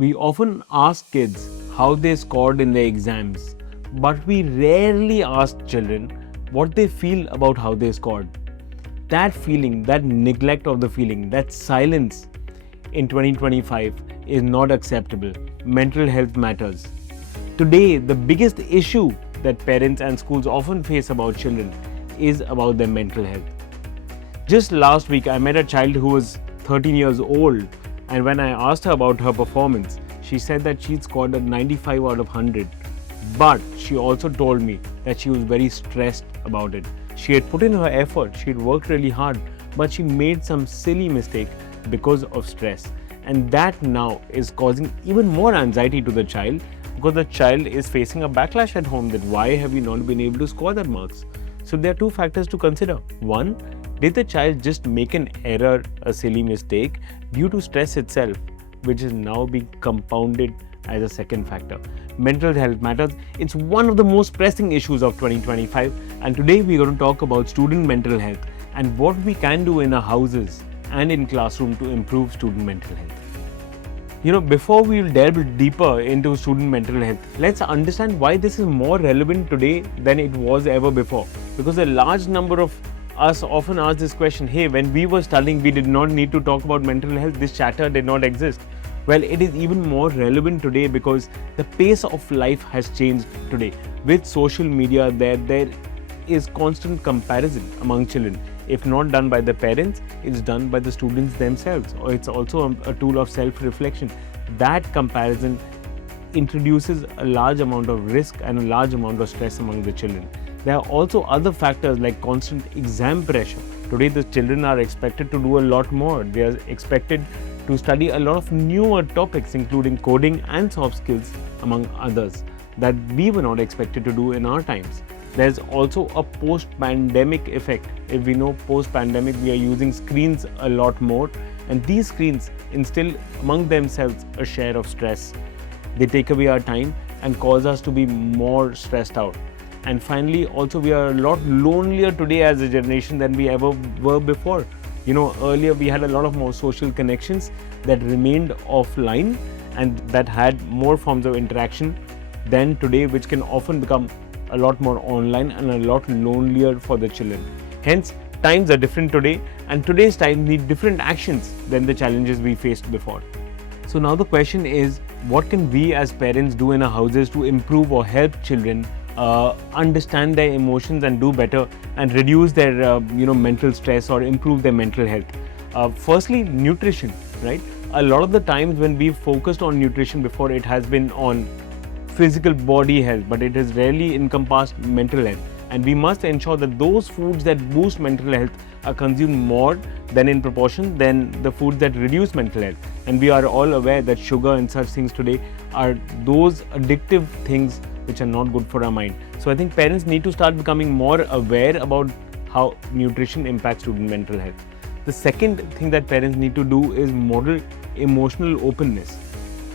We often ask kids how they scored in their exams, but we rarely ask children what they feel about how they scored. That feeling, that neglect of the feeling, that silence in 2025 is not acceptable. Mental health matters. Today, the biggest issue that parents and schools often face about children is about their mental health. Just last week, I met a child who was 13 years old, and when I asked her about her performance, she said that she'd scored a 95 out of 100. But she also told me that she was very stressed about it. She had put in her effort, she had worked really hard, but she made some silly mistake because of stress. And that now is causing even more anxiety to the child, because the child is facing a backlash at home that why have you not been able to score that marks? So there are two factors to consider. One, did the child just make an error, a silly mistake due to stress itself, which is now being compounded as a second factor? Mental health matters. It's one of the most pressing issues of 2025, and today we're going to talk about student mental health and what we can do in our houses and in classroom to improve student mental health. Before we will delve deeper into student mental health, let's understand why this is more relevant today than it was ever before. Because a large number of us often ask this question, hey, when we were studying, we did not need to talk about mental health, this chatter did not exist. Well, it is even more relevant today because the pace of life has changed today. With social media, there is constant comparison among children. If not done by the parents, it's done by the students themselves, or it's also a tool of self-reflection. That comparison introduces a large amount of risk and a large amount of stress among the children. There are also other factors like constant exam pressure. Today, the children are expected to do a lot more. They are expected to study a lot of newer topics, including coding and soft skills, among others, that we were not expected to do in our times. There's also a post-pandemic effect. If we know post-pandemic, we are using screens a lot more, and these screens instill among themselves a share of stress. They take away our time and cause us to be more stressed out. And finally, also we are a lot lonelier today as a generation than we ever were before. Earlier we had a lot of more social connections that remained offline and that had more forms of interaction than today, which can often become a lot more online and a lot lonelier for the children. Hence, times are different today, and today's times need different actions than the challenges we faced before. So now the question is, what can we as parents do in our houses to improve or help children understand their emotions and do better and reduce their mental stress or improve their mental health? Firstly, nutrition, right? A lot of the times when we've focused on nutrition before, it has been on physical body health, but it has rarely encompassed mental health. And we must ensure that those foods that boost mental health are consumed more than in proportion than the foods that reduce mental health. And we are all aware that sugar and such things today are those addictive things which are not good for our mind. So I think parents need to start becoming more aware about how nutrition impacts student mental health. The second thing that parents need to do is model emotional openness.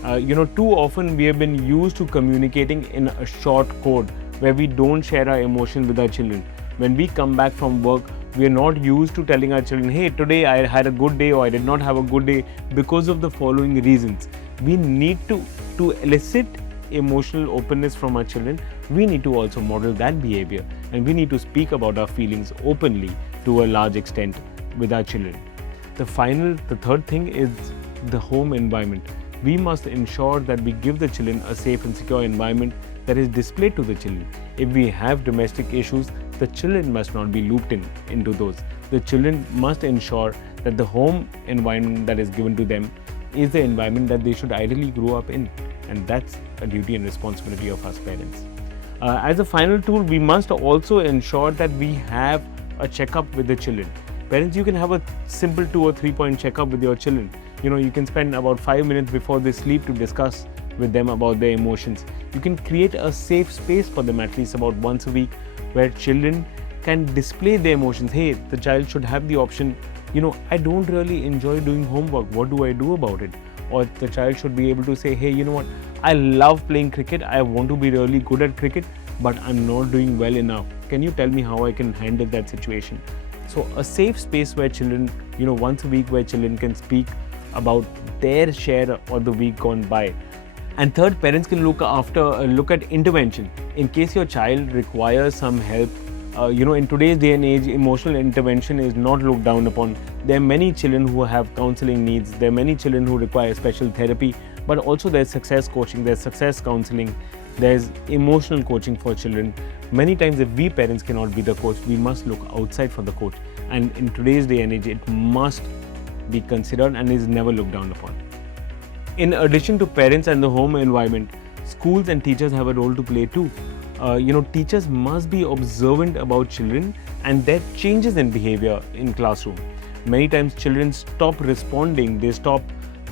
Too often we have been used to communicating in a short code where we don't share our emotions with our children. When we come back from work, we are not used to telling our children, hey, today I had a good day or I did not have a good day because of the following reasons. We need to elicit emotional openness from our children. We need to also model that behavior, and we need to speak about our feelings openly to a large extent with our children. The third thing is the home environment. We must ensure that we give the children a safe and secure environment that is displayed to the children. If we have domestic issues, the children must not be looped into those. The children must ensure that the home environment that is given to them is the environment that they should ideally grow up in. And that's a duty and responsibility of us parents. As a final tool, we must also ensure that we have a checkup with the children. Parents, you can have a simple 2 or 3 point checkup with your children. You can spend about 5 minutes before they sleep to discuss with them about their emotions. You can create a safe space for them at least about once a week where children can display their emotions. Hey, the child should have the option, I don't really enjoy doing homework. What do I do about it? Or the child should be able to say, hey, what? I love playing cricket. I want to be really good at cricket, but I'm not doing well enough. Can you tell me how I can handle that situation? So a safe space where children, once a week where children can speak about their share of the week gone by. And third, parents can look at intervention in case your child requires some help. In today's day and age, emotional intervention is not looked down upon. There are many children who have counseling needs. There are many children who require special therapy, but also there's success coaching, there's success counseling, there's emotional coaching for children. Many times, if we parents cannot be the coach, we must look outside for the coach. And in today's day and age, it must be considered and is never looked down upon. In addition to parents and the home environment, schools and teachers have a role to play too. Teachers must be observant about children and their changes in behavior in classroom. Many times children stop responding, they stop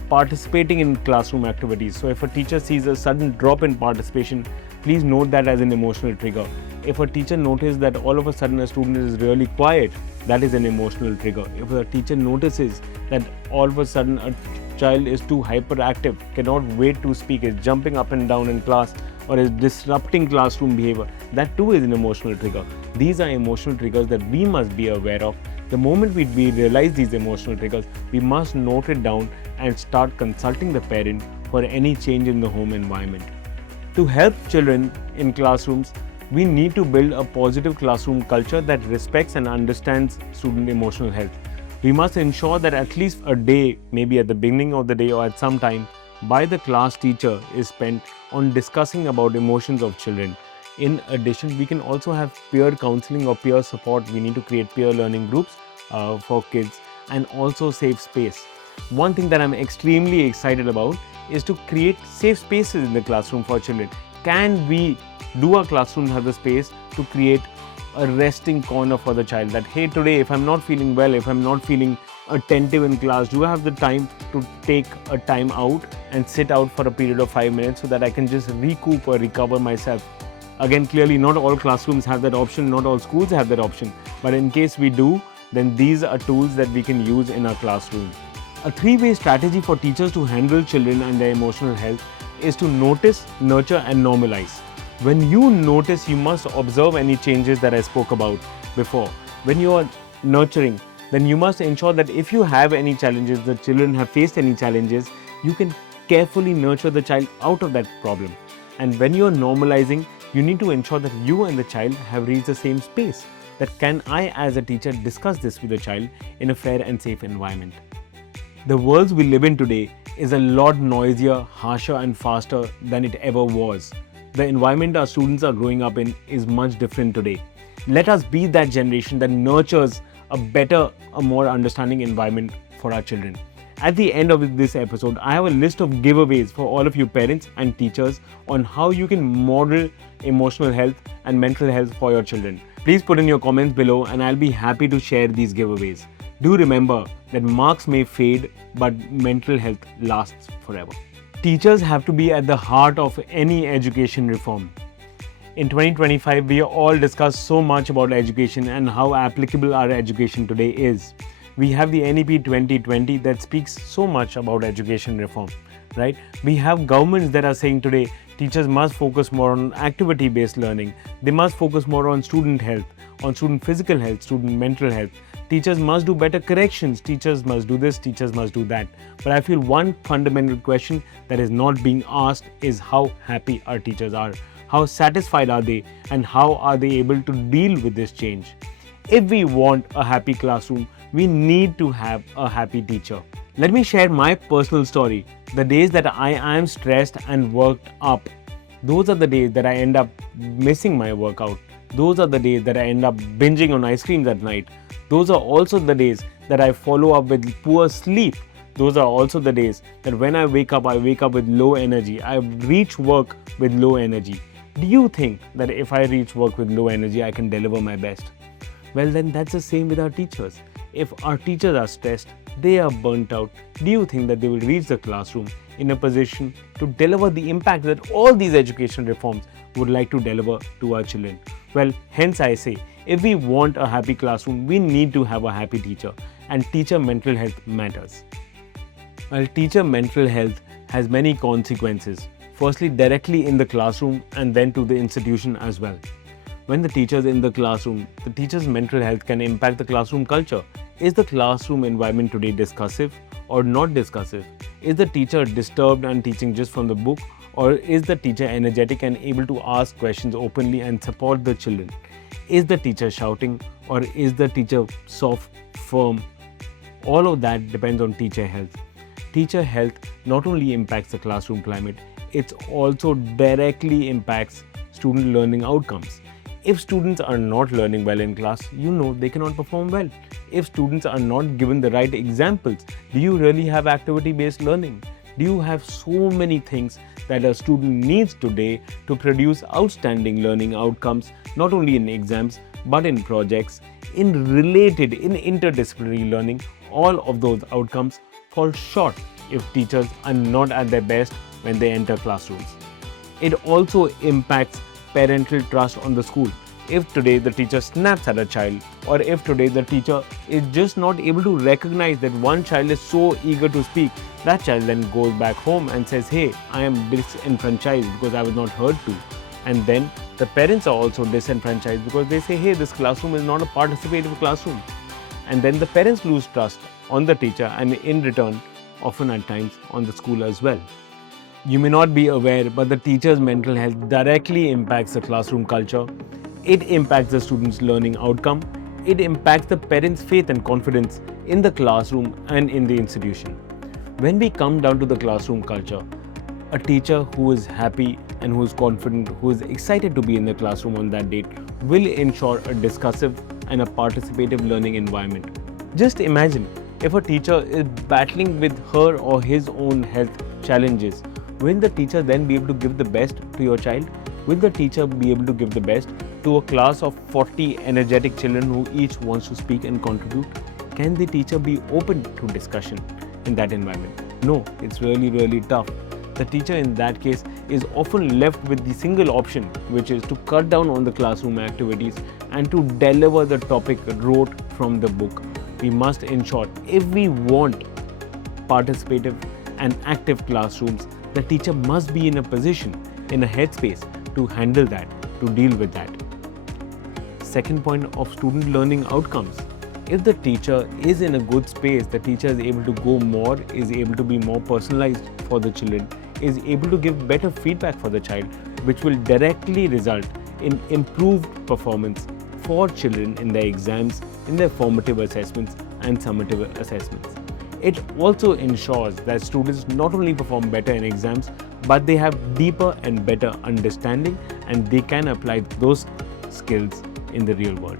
participating in classroom activities. So if a teacher sees a sudden drop in participation, please note that as an emotional trigger. If a teacher notices that all of a sudden a student is really quiet, that is an emotional trigger. If a teacher notices that all of a sudden a child is too hyperactive, cannot wait to speak, is jumping up and down in class, or is disrupting classroom behavior, that too is an emotional trigger. These are emotional triggers that we must be aware of. The moment we realize these emotional triggers, we must note it down and start consulting the parent for any change in the home environment. To help children in classrooms, we need to build a positive classroom culture that respects and understands student emotional health. We must ensure that at least a day, maybe at the beginning of the day or at some time, by the class teacher is spent on discussing about emotions of children. In addition, we can also have peer counseling or peer support. We need to create peer learning groups for kids and also safe space. One thing that I'm extremely excited about is to create safe spaces in the classroom for children. Can we do our classroom have the space to create a resting corner for the child, that hey, today if I'm not feeling well, if I'm not feeling attentive in class, do I have the time to take a time out and sit out for a period of 5 minutes so that I can just recoup or recover myself? Again, clearly not all classrooms have that option, not all schools have that option, but in case we do, then these are tools that we can use in our classroom. A three-way strategy for teachers to handle children and their emotional health is to notice, nurture and normalize. When you notice, you must observe any changes that I spoke about before. When you are nurturing, then you must ensure that if you have any challenges, the children have faced any challenges, you can carefully nurture the child out of that problem. And when you are normalizing, you need to ensure that you and the child have reached the same space. That can I as a teacher discuss this with the child in a fair and safe environment. The world we live in today is a lot noisier, harsher and faster than it ever was. The environment our students are growing up in is much different today. Let us be that generation that nurtures a better, a more understanding environment for our children. At the end of this episode, I have a list of giveaways for all of you parents and teachers on how you can model emotional health and mental health for your children. Please put in your comments below and I'll be happy to share these giveaways. Do remember that marks may fade, but mental health lasts forever. Teachers have to be at the heart of any education reform. In 2025, we all discussed so much about education and how applicable our education today is. We have the NEP 2020 that speaks so much about education reform, right? We have governments that are saying today teachers must focus more on activity-based learning. They must focus more on student health, on student physical health, student mental health. Teachers must do better corrections. Teachers must do this, teachers must do that. But I feel one fundamental question that is not being asked is how happy our teachers are. How satisfied are they and how are they able to deal with this change? If we want a happy classroom, we need to have a happy teacher. Let me share my personal story. The days that I am stressed and worked up, those are the days that I end up missing my workout. Those are the days that I end up binging on ice creams at night. Those are also the days that I follow up with poor sleep. Those are also the days that when I wake up with low energy. I reach work with low energy. Do you think that if I reach work with low energy, I can deliver my best? Well, then that's the same with our teachers. If our teachers are stressed, they are burnt out, do you think that they will reach the classroom in a position to deliver the impact that all these education reforms would like to deliver to our children? Well, hence I say, if we want a happy classroom, we need to have a happy teacher, and teacher mental health matters. Well, teacher mental health has many consequences. Firstly, directly in the classroom and then to the institution as well. When the teacher is in the classroom, the teacher's mental health can impact the classroom culture. Is the classroom environment today discussive, or not discussive? Is the teacher disturbed and teaching just from the book, or is the teacher energetic and able to ask questions openly and support the children? Is the teacher shouting, or is the teacher soft, firm? All of that depends on teacher health. Teacher health not only impacts the classroom climate, it also directly impacts student learning outcomes. If students are not learning well in class, they cannot perform well. If students are not given the right examples, do you really have activity-based learning? Do you have so many things that a student needs today to produce outstanding learning outcomes, not only in exams, but in projects, in interdisciplinary learning? All of those outcomes fall short if teachers are not at their best when they enter classrooms. It also impacts parental trust on the school. If today the teacher snaps at a child, or if today the teacher is just not able to recognize that one child is so eager to speak, that child then goes back home and says, hey, I am disenfranchised because I was not heard to. And then the parents are also disenfranchised because they say, hey, this classroom is not a participative classroom. And then the parents lose trust on the teacher, and in return, often at times on the school as well. You may not be aware, but the teacher's mental health directly impacts the classroom culture. It impacts the student's learning outcome. It impacts the parents' faith and confidence in the classroom and in the institution. When we come down to the classroom culture, a teacher who is happy and who is confident, who is excited to be in the classroom on that date, will ensure a discussive and a participative learning environment. Just imagine if a teacher is battling with her or his own health challenges. Will the teacher then be able to give the best to your child? Will the teacher be able to give the best to a class of 40 energetic children who each wants to speak and contribute? Can the teacher be open to discussion in that environment? No, it's really tough. The teacher in that case is often left with the single option, which is to cut down on the classroom activities and to deliver the topic wrote from the book. We must ensure, if we want participative and active classrooms, the teacher must be in a position, in a headspace to handle that, to deal with that. Second point of student learning outcomes. If the teacher is in a good space, the teacher is able to go more, is able to be more personalized for the children, is able to give better feedback for the child, which will directly result in improved performance for children in their exams, in their formative assessments and summative assessments. It also ensures that students not only perform better in exams, but they have deeper and better understanding, and they can apply those skills in the real world.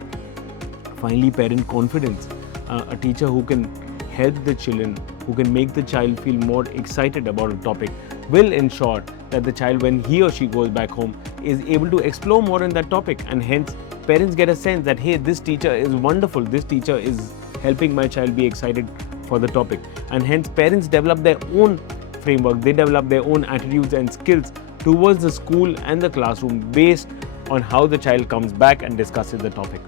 Finally, parent confidence. A teacher who can help the children, who can make the child feel more excited about a topic, will ensure that the child, when he or she goes back home, is able to explore more in that topic, and hence parents get a sense that, hey, this teacher is wonderful, this teacher is helping my child be excited for the topic, and hence parents develop their own framework, they develop their own attitudes and skills towards the school and the classroom based on how the child comes back and discusses the topic.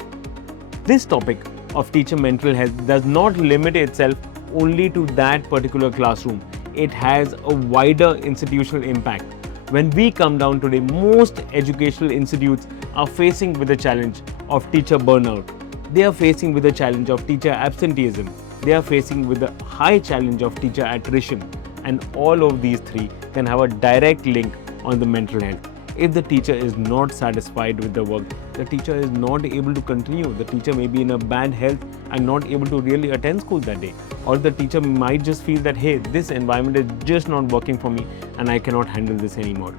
This topic of teacher mental health does not limit itself only to that particular classroom. It has a wider institutional impact. When we come down today, most educational institutes are facing with the challenge of teacher burnout. They are facing with the challenge of teacher absenteeism. They are facing with the high challenge of teacher attrition. And all of these three can have a direct link on the mental health. If the teacher is not satisfied with the work, the teacher is not able to continue. The teacher may be in a bad health and not able to really attend school that day. Or the teacher might just feel that, hey, this environment is just not working for me and I cannot handle this anymore.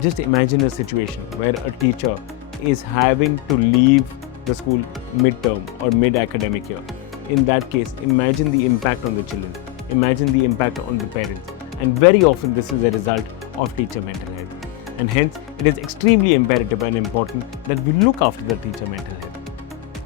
Just imagine a situation where a teacher is having to leave the school mid-term or mid-academic year. In that case, imagine the impact on the children. Imagine the impact on the parents. And very often this is a result of teacher mental health. And hence, it is extremely imperative and important that we look after the teacher mental health.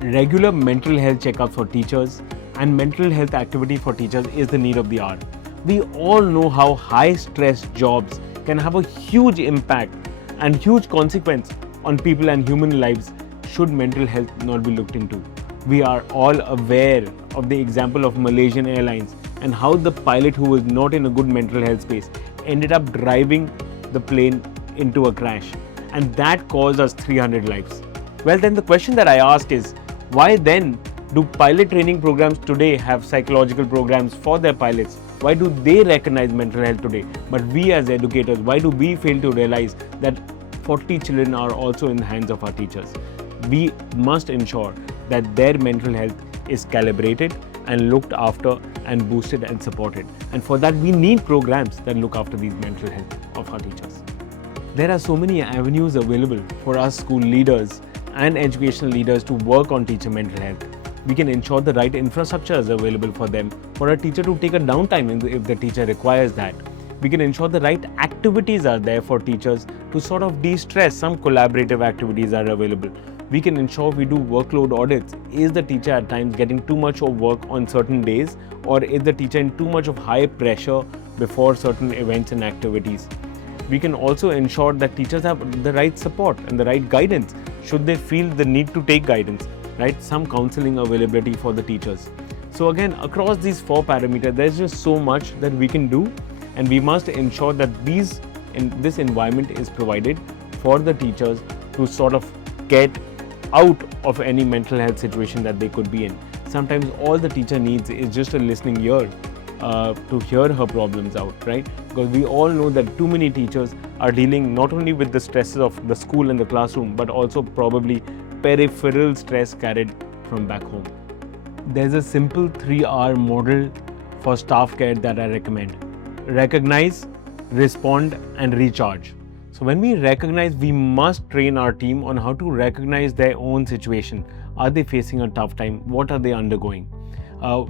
Regular mental health checkups for teachers and mental health activity for teachers is the need of the hour. We all know how high-stress jobs can have a huge impact and huge consequence on people and human lives should mental health not be looked into. We are all aware of the example of Malaysian Airlines and how the pilot who was not in a good mental health space ended up driving the plane into a crash, and that caused us 300 lives. Well, then the question that I ask is, why then Do pilot training programs today have psychological programs for their pilots? Why do they recognize mental health today? But we as educators, why do we fail to realize that 40 children are also in the hands of our teachers? We must ensure that their mental health is calibrated and looked after and boosted and supported. And for that, we need programs that look after these mental health of our teachers. There are so many avenues available for us school leaders and educational leaders to work on teacher mental health. We can ensure the right infrastructure is available for them, for a teacher to take a downtime if the teacher requires that. We can ensure the right activities are there for teachers to sort of de-stress. Some collaborative activities are available. We can ensure we do workload audits. Is the teacher at times getting too much of work on certain days, or is the teacher in too much of high pressure before certain events and activities? We can also ensure that teachers have the right support and the right guidance should they feel the need to take guidance, right? Some counseling availability for the teachers. So again, across these 4 parameters, there's just so much that we can do, and we must ensure that this environment is provided for the teachers to sort of get out of any mental health situation that they could be in. Sometimes all the teacher needs is just a listening ear to hear her problems out, right? Because we all know that too many teachers are dealing not only with the stresses of the school and the classroom, but also probably peripheral stress carried from back home. There's a simple 3R model for staff care that I recommend. Recognize, respond, and recharge. So when we recognize, we must train our team on how to recognize their own situation. Are they facing a tough time? What are they undergoing?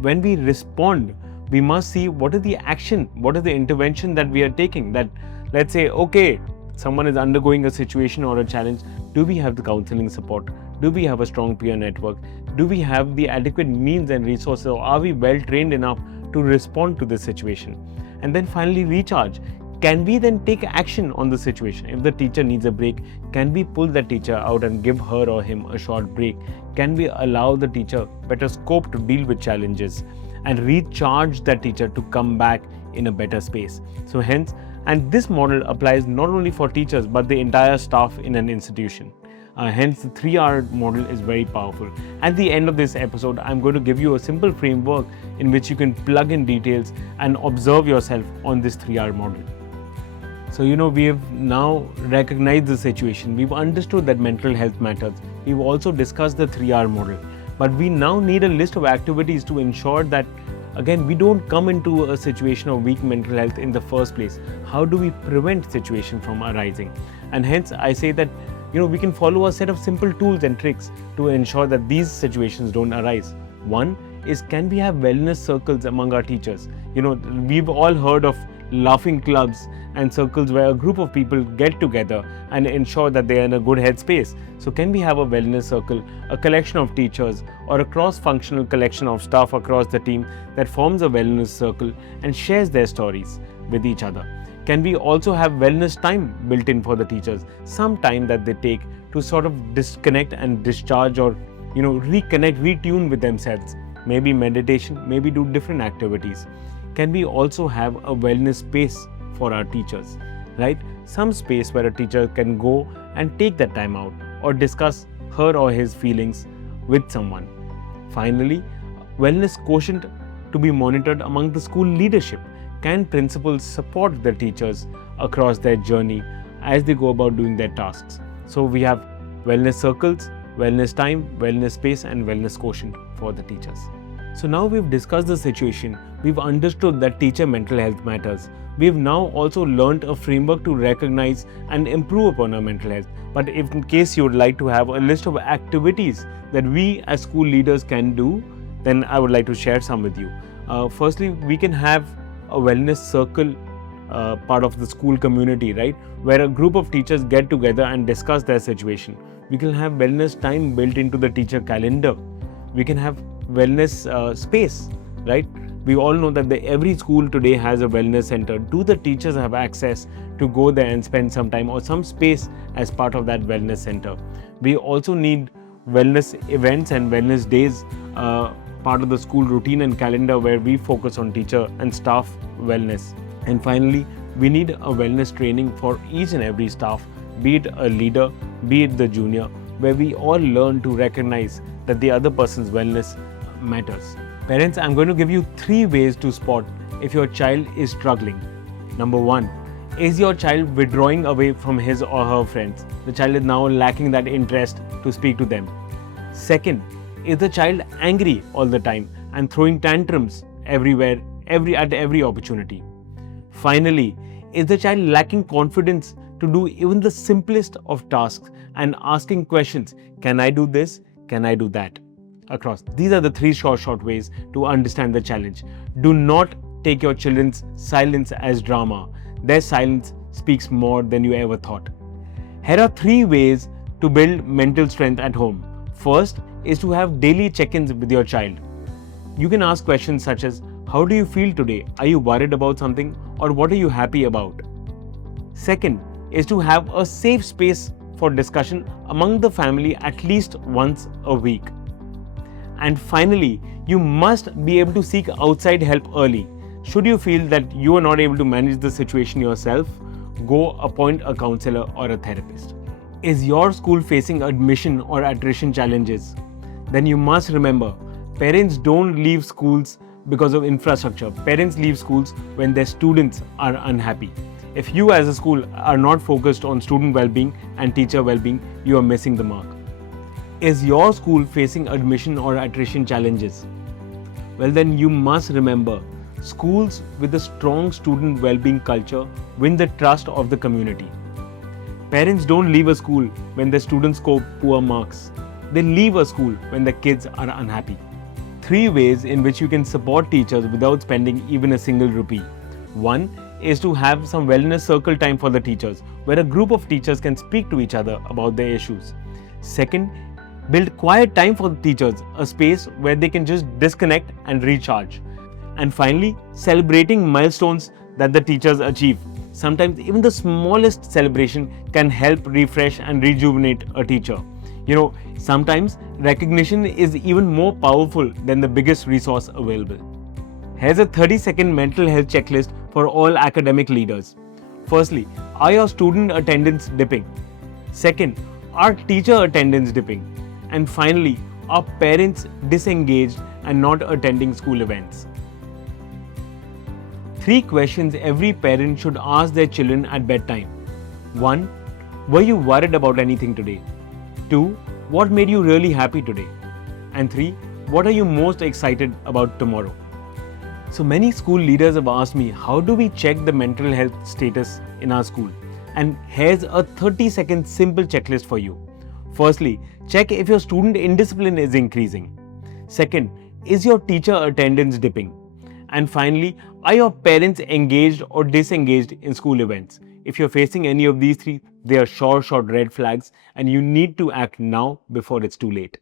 When we respond, we must see what is the action, what is the intervention that we are taking. That, let's say, okay, someone is undergoing a situation or a challenge. Do we have the counseling support? Do we have a strong peer network? Do we have the adequate means and resources? Or are we well trained enough to respond to this situation? And then finally, recharge. Can we then take action on the situation? If the teacher needs a break, can we pull the teacher out and give her or him a short break? Can we allow the teacher better scope to deal with challenges and recharge that teacher to come back in a better space? So hence, and this model applies not only for teachers, but the entire staff in an institution. Hence, the 3R model is very powerful. At the end of this episode, I'm going to give you a simple framework in which you can plug in details and observe yourself on this 3R model. So, we have now recognized the situation. We've understood that mental health matters. We've also discussed the 3R model. But we now need a list of activities to ensure that, again, we don't come into a situation of weak mental health in the first place. How do we prevent situation from arising? And hence, I say that, we can follow a set of simple tools and tricks to ensure that these situations don't arise. One is, can we have wellness circles among our teachers? We've all heard of laughing clubs and circles where a group of people get together and ensure that they are in a good headspace. So can we have a wellness circle, a collection of teachers or a cross-functional collection of staff across the team that forms a wellness circle and shares their stories with each other? Can we also have wellness time built in for the teachers, some time that they take to sort of disconnect and discharge or reconnect, retune with themselves, maybe meditation, maybe do different activities? Can we also have a wellness space for our teachers, right? Some space where a teacher can go and take that time out or discuss her or his feelings with someone. Finally, wellness quotient to be monitored among the school leadership. Can principals support their teachers across their journey as they go about doing their tasks? So we have wellness circles, wellness time, wellness space, and wellness quotient for the teachers. So now we've discussed the situation, we've understood that teacher mental health matters. We've now also learned a framework to recognize and improve upon our mental health. But if in case you would like to have a list of activities that we as school leaders can do, then I would like to share some with you. Firstly, we can have a wellness circle part of the school community, right? Where a group of teachers get together and discuss their situation. We can have wellness time built into the teacher calendar. We can have wellness space, right? We all know that every school today has a wellness center. Do the teachers have access to go there and spend some time or some space as part of that wellness center? We also need wellness events and wellness days, part of the school routine and calendar where we focus on teacher and staff wellness. And finally, we need a wellness training for each and every staff, be it a leader, be it the junior, where we all learn to recognize that the other person's wellness matters. Parents, I'm going to give you 3 ways to spot if your child is struggling. Number 1, is your child withdrawing away from his or her friends? The child is now lacking that interest to speak to them. Second, is the child angry all the time and throwing tantrums everywhere, at every opportunity? Finally, is the child lacking confidence to do even the simplest of tasks and asking questions, can I do this? Can I do that? Across. These are the 3 short ways to understand the challenge. Do not take your children's silence as drama. Their silence speaks more than you ever thought. Here are 3 ways to build mental strength at home. First is to have daily check-ins with your child. You can ask questions such as, how do you feel today? Are you worried about something? Or what are you happy about? Second is to have a safe space for discussion among the family at least once a week. And finally, you must be able to seek outside help early. Should you feel that you are not able to manage the situation yourself, go appoint a counselor or a therapist. Is your school facing admission or attrition challenges? Then you must remember, parents don't leave schools because of infrastructure. Parents leave schools when their students are unhappy. If you as a school are not focused on student well-being and teacher well-being, you are missing the mark. Is your school facing admission or attrition challenges? Well, then you must remember, schools with a strong student well-being culture win the trust of the community. Parents don't leave a school when their students score poor marks. They leave a school when the kids are unhappy. 3 ways in which you can support teachers without spending even a single rupee. 1 is to have some wellness circle time for the teachers, where a group of teachers can speak to each other about their issues. Second, build quiet time for the teachers, a space where they can just disconnect and recharge. And finally, celebrating milestones that the teachers achieve. Sometimes even the smallest celebration can help refresh and rejuvenate a teacher. Sometimes recognition is even more powerful than the biggest resource available. Here's a 30-second mental health checklist for all academic leaders. Firstly, are your student attendance dipping? Second, are teacher attendance dipping? And finally, are parents disengaged and not attending school events? 3 questions every parent should ask their children at bedtime. 1. Were you worried about anything today? 2. What made you really happy today? And 3. What are you most excited about tomorrow? So many school leaders have asked me, how do we check the mental health status in our school? And here's a 30-second simple checklist for you. Firstly, check if your student indiscipline is increasing. Second, is your teacher attendance dipping? And finally, are your parents engaged or disengaged in school events? If you're facing any of these 3, they are short red flags and you need to act now before it's too late.